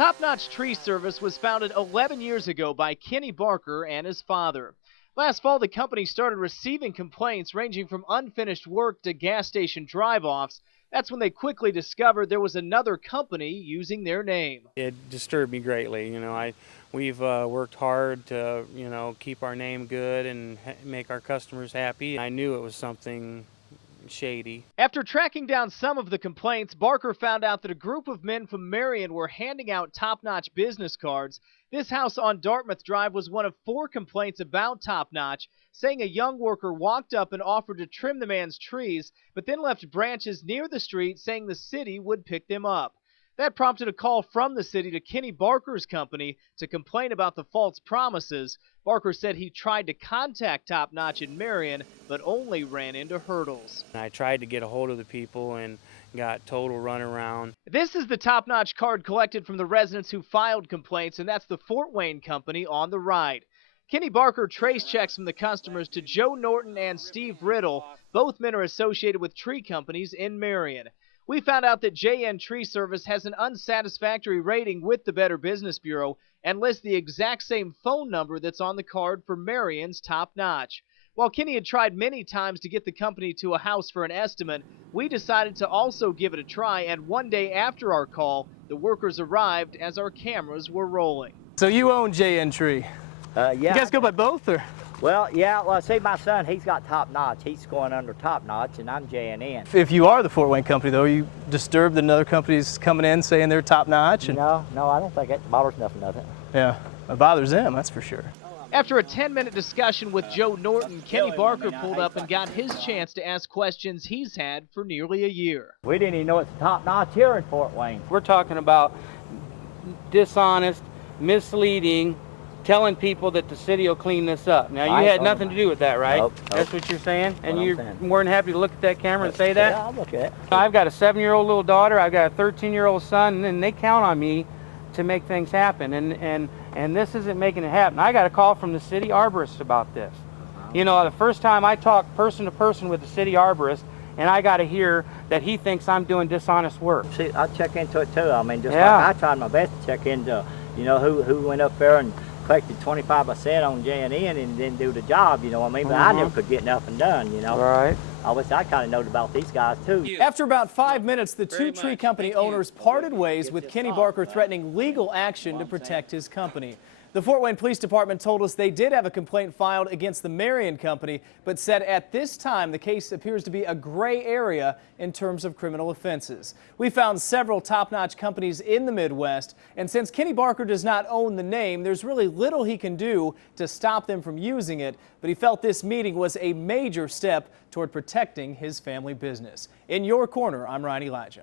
Top Notch Tree Service was founded 11 years ago by Kenny Barker and his father. Last fall, the company started receiving complaints ranging from unfinished work to gas station drive-offs. That's when they quickly discovered there was another company using their name. It disturbed me greatly. We've worked hard to, keep our name good and make our customers happy. I knew it was something shady. After tracking down some of the complaints, Barker found out that a group of men from Marion were handing out Top Notch business cards. This house on Dartmouth Drive was one of 4 complaints about Top Notch, saying a young worker walked up and offered to trim the man's trees, but then left branches near the street saying the city would pick them up. That prompted a call from the city to Kenny Barker's company to complain about the false promises. Barker said he tried to contact Top Notch in Marion, but only ran into hurdles. I tried to get a hold of the people and got total runaround. This is the Top Notch card collected from the residents who filed complaints, and that's the Fort Wayne company on the right. Kenny Barker traced checks from the customers to Joe Norton and Steve Riddle. Both men are associated with tree companies in Marion. We found out that JN Tree Service has an unsatisfactory rating with the Better Business Bureau and lists the exact same phone number that's on the card for Marion's Top Notch. While Kenny had tried many times to get the company to a house for an estimate, we decided to also give it a try, and one day after our call, the workers arrived as our cameras were rolling. So you own JN Tree? Yeah. You guys go by both, or? Well, see, my son, he's got Top Notch. He's going under Top Notch, and I'm J&N. If you are the Fort Wayne company, though, are you disturbed that another company's coming in saying they're Top Notch? No, I don't think it bothers nothing. Yeah, it bothers them, that's for sure. After a 10-minute discussion with Joe Norton, Kenny Barker pulled up and got his chance to ask questions he's had for nearly a year. We didn't even know it's Top Notch here in Fort Wayne. We're talking about dishonest, misleading, telling people that the city will clean this up. Now, you had nothing to do with that, right? Nope. That's what you're saying? And What I'm you're saying. more than happy to look at that camera and say that? Yeah, I'll look at it. I've got a 7-year-old little daughter, I've got a 13-year-old son, and they count on me to make things happen, and this isn't making it happen. I got a call from the city arborist about this. The first time I talked person to person with the city arborist, and I got to hear that he thinks I'm doing dishonest work. See, I check into it too. I mean, just Yeah. like I tried my best to check into, who went up there and collected 25% on J&N and didn't do the job, you know what I mean? But I never could get nothing done, Right. I wish I kind of knowed about these guys too. After about 5 minutes, the two tree company owners parted ways, with Kenny Barker threatening legal action to protect his company. The Fort Wayne Police Department told us they did have a complaint filed against the Marion company, but said at this time the case appears to be a gray area in terms of criminal offenses. We found several top-notch companies in the Midwest, and since Kenny Barker does not own the name, there's really little he can do to stop them from using it, but he felt this meeting was a major step toward protecting his family business. In your corner, I'm Ryan Elijah.